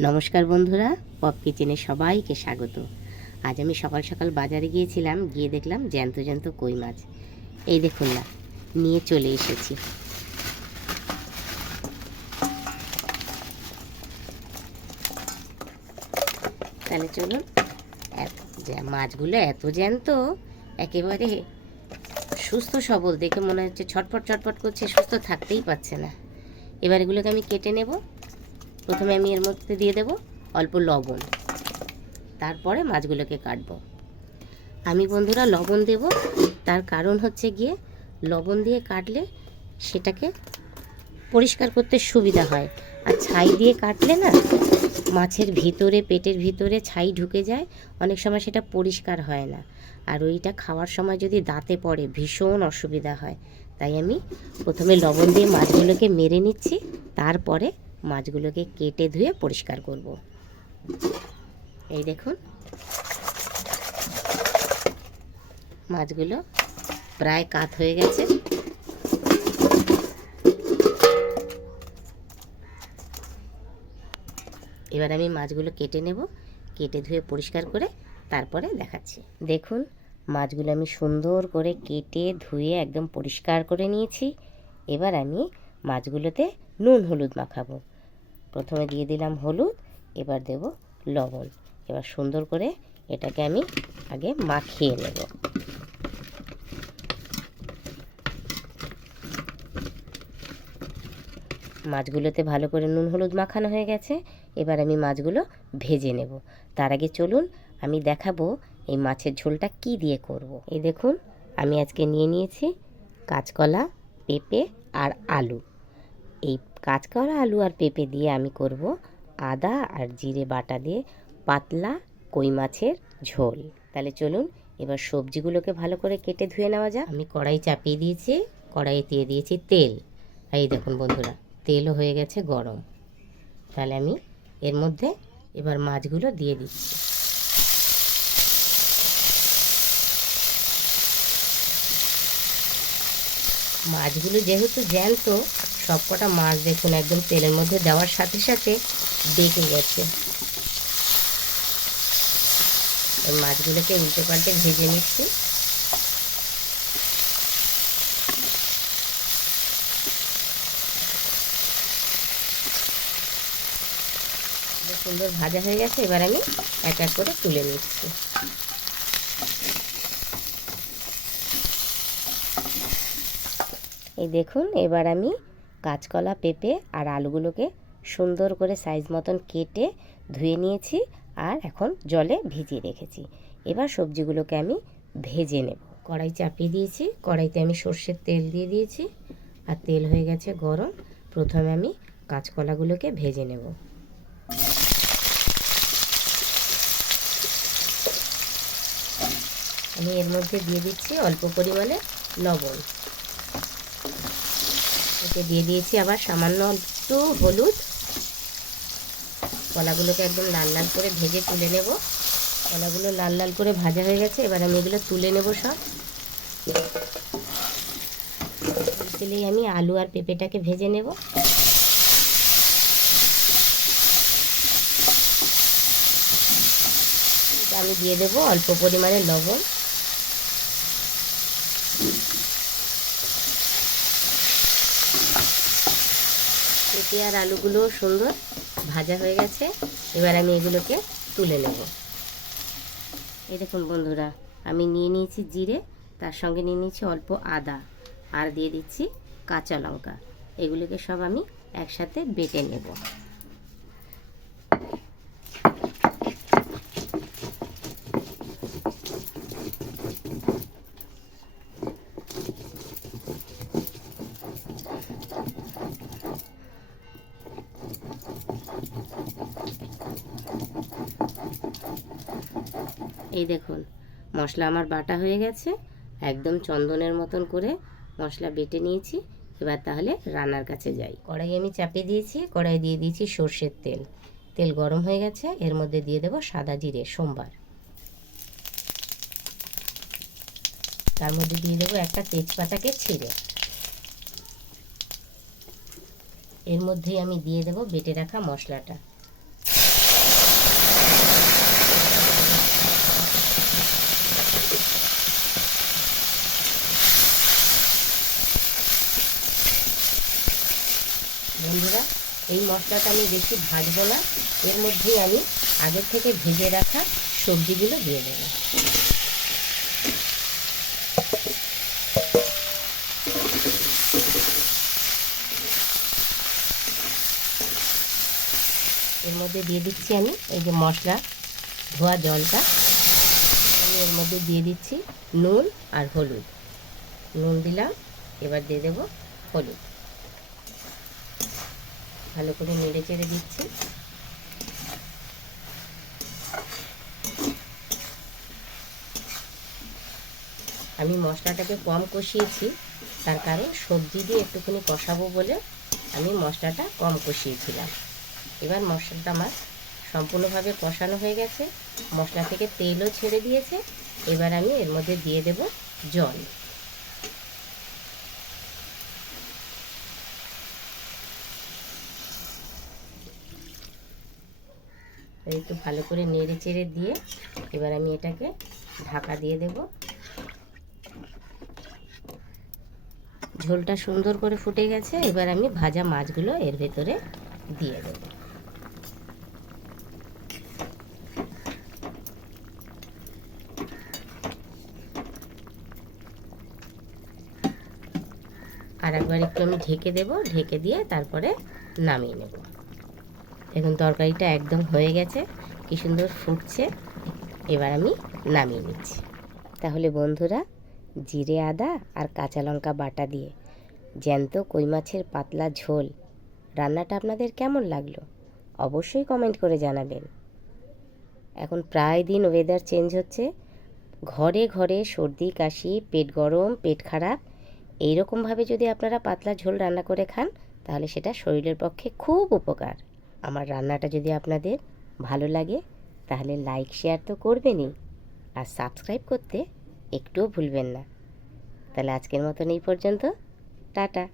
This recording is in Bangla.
নমস্কার বন্ধুরা, পপ কিচেনে সবাইকে স্বাগত। আজ আমি সকাল সকাল বাজারে গিয়েছিলাম, গিয়ে দেখলাম জ্যান্ত জ্যান্ত কই মাছ। এই দেখুন না, নিয়ে চলে এসেছি। তাহলে চলুন, মাছগুলো এত জ্যান্ত, একেবারে সুস্থ সবল, দেখে মনে হচ্ছে ছটফট ছটফট করছে, সুস্থ থাকতেই পারছে না। এবার এগুলোকে আমি কেটে নেব। প্রথমে আমি এর মধ্যে দিয়ে দেব অল্প লবণ, তারপরে মাছগুলোকে কাটবো। আমি বন্ধুরা লবণ দেব, তার কারণ হচ্ছে গিয়ে লবণ দিয়ে কাটলে সেটাকে পরিষ্কার করতে সুবিধা হয়। আর ছাই দিয়ে কাটলে না, মাছের ভিতরে, পেটের ভিতরে ছাই ঢুকে যায়, অনেক সময় সেটা পরিষ্কার হয় না। আর ওইটা খাওয়ার সময় যদি দাঁতে পড়ে ভীষণ অসুবিধা হয়। তাই আমি প্রথমে লবণ দিয়ে মাছগুলোকে মেরে নিচ্ছি, তারপরে মাছগুলোকে কেটে ধুয়ে পরিষ্কার করব। এই দেখুন, মাছগুলো প্রায় কাত হয়ে গেছে। এবার আমি মাছগুলো কেটে নেব, কেটে ধুয়ে পরিষ্কার করে তারপরে দেখাচ্ছি। দেখুন, মাছগুলো আমি সুন্দর করে কেটে ধুয়ে একদম পরিষ্কার করে নিয়েছি। এবার আমি মাছগুলোতে নুন হলুদ মাখাবো। প্রথমে দিয়ে দিলাম হলুদ, এবার দেব লবণ। এবার সুন্দর করে এটাকে আমি আগে মাখিয়ে নেব। মাছগুলোতে ভালো করে নুন হলুদ মাখানো হয়ে গেছে। এবার আমি মাছগুলো ভেজে নেব। তার আগে চলুন আমি দেখাবো এই মাছের ঝোলটা কি দিয়ে করব। এই দেখুন, আমি আজকে নিয়ে নিয়েছি কাঁচকলা, পেঁপে আর আলু। এই কাঁচকলা, আলু আর পেঁপে দিয়ে আমি করব আদা আর জিরে বাটা দিয়ে পাতলা কই মাছের ঝোল। তাহলে চলুন এবার সবজিগুলোকে ভালো করে কেটে ধুয়ে নেওয়া যাক। আমি কড়াই চাপিয়ে দিয়েছি, কড়াইয়ে দিয়ে দিয়েছি তেল। এই দেখুন বন্ধুরা, তেলও হয়ে গেছে গরম। তাহলে আমি এর মধ্যে এবার মাছগুলো দিয়ে দিচ্ছি। মাছগুলো যেহেতু জ্যান্ত, সবকটা মাছ দেখুন একদম তেলের মধ্যে দেওয়ার সাথে সাথে বেঁকে গেছে। মাছগুলোকে উল্টে পাল্টে ভেজে নিচ্ছি। সুন্দর ভাজা হয়ে গেছে, এবার আমি এক এক করে তুলে নিচ্ছি। এই দেখুন, এবার আমি কাঁচকলা, পেঁপে আর আলুগুলোকে সুন্দর করে সাইজ মতন কেটে ধুয়ে নিয়েছি আর এখন জলে ভিজিয়ে রেখেছি। এবার সবজিগুলোকে আমি ভেজে নেব। কড়াই চাপিয়ে দিয়েছি, কড়াইতে আমি সর্ষের তেল দিয়ে দিয়েছি আর তেল হয়ে গেছে গরম। প্রথমে আমি কাঁচকলাগুলোকে ভেজে নেব। আমি এর মধ্যে দিয়ে দিচ্ছি অল্প পরিমাণে লবণ। এতে দিয়ে দিয়েছি আবার সামান্য একটু হলুদ। কলাগুলোকে একদম লাল লাল করে ভেজে তুলে নেব। কলাগুলো লাল লাল করে ভাজা হয়ে গেছে, এবার আমি এগুলো তুলে নেব সব। তেলেই আমি আলু আর পেঁপেটাকে ভেজে নেব। আমি দিয়ে দেব অল্প পরিমাণে লবণ। পেঁপে আর আলুগুলো সুন্দর ভাজা হয়ে গেছে, এবার আমি এগুলোকে তুলে নেব। এই দেখুন বন্ধুরা, আমি নিয়ে নিয়েছি জিরে, তার সঙ্গে নিয়ে নিয়েছি অল্প আদা আর দিয়ে দিচ্ছি কাঁচা লঙ্কা। এগুলোকে সব আমি একসাথে বেটে নেব। এই দেখুন, মশলা আমার বাটা হয়ে গেছে, একদম চন্দনের মতন করে মশলা বেটে নিয়েছি। এবার তাহলে রান্নার কাছে যাই। কড়াই আমি চাপিয়ে দিয়েছি, কড়াই দিয়ে দিয়েছি সর্ষের তেল। তেল গরম হয়ে গেছে, এর মধ্যে দিয়ে দেব সাদা জিরে সোমবার। তার মধ্যে দিয়ে দেবো একটা তেজপাতাকে ছিঁড়ে। এর মধ্যেই আমি দিয়ে দেব বেটে রাখা মশলাটা। এই মশলাটা আমি বেশি ভাজবো না, এর মধ্যেই আমি আগের থেকে ভেজে রাখা সবজিগুলো দিয়ে দেবো। এর মধ্যে দিয়ে দিচ্ছি আমি এই যে মশলা ধোয়া জলটা, আমি এর মধ্যে দিয়ে দিচ্ছি নুন আর হলুদ। নুন দিলাম, এবার দিয়ে দেবো হলুদ। ভালো করে নেড়ে চেড়ে দিচ্ছি। আমি মশলাটাকে কম কষিয়েছি, তার কারণ সবজি দিয়ে একটুখানি কষাবো বলে আমি মশলাটা কম কষিয়েছিলাম। এবার মশলাটা আমার সম্পূর্ণভাবে কষানো হয়ে গেছে, মশলা থেকে তেলও ছেড়ে দিয়েছে। এবার আমি এর মধ্যে দিয়ে দেব জল। একটু ভালো করে নেড়ে চেড়ে দিয়ে এবার আমি এটাকে ঢাকা দিয়ে দেব। ঝোলটা সুন্দর করে ফুটে গেছে, এবার আমি ভাজা মাছগুলো এর ভেতরে দিয়ে দেব। আর একবার একটু আমি ঢেকে দেব, ঢেকে দিয়ে তারপরে নামিয়ে নেব। দেখুন তরকারিটা একদম হয়ে গেছে, কি সুন্দর ফুটছে। এবার আমি নামিয়ে নিচ্ছি। তাহলে বন্ধুরা, জিরে আদা আর কাঁচা লঙ্কা বাটা দিয়ে জ্যান্ত কই মাছের পাতলা ঝোল রান্নাটা আপনাদের কেমন লাগলো অবশ্যই কমেন্ট করে জানাবেন। এখন প্রায় দিন ওয়েদার চেঞ্জ হচ্ছে, ঘরে ঘরে সর্দি কাশি, পেট গরম, পেট খারাপ, এইরকমভাবে যদি আপনারা পাতলা ঝোল রান্না করে খান তাহলে সেটা শরীরের পক্ষে খুব উপকার। আমার রান্নাটা যদি আপনাদের ভালো লাগে তাহলে লাইক শেয়ার তো করবেনই, আর সাবস্ক্রাইব করতে একটুও ভুলবেন না। তাহলে আজকের মতন এই পর্যন্ত, টাটা।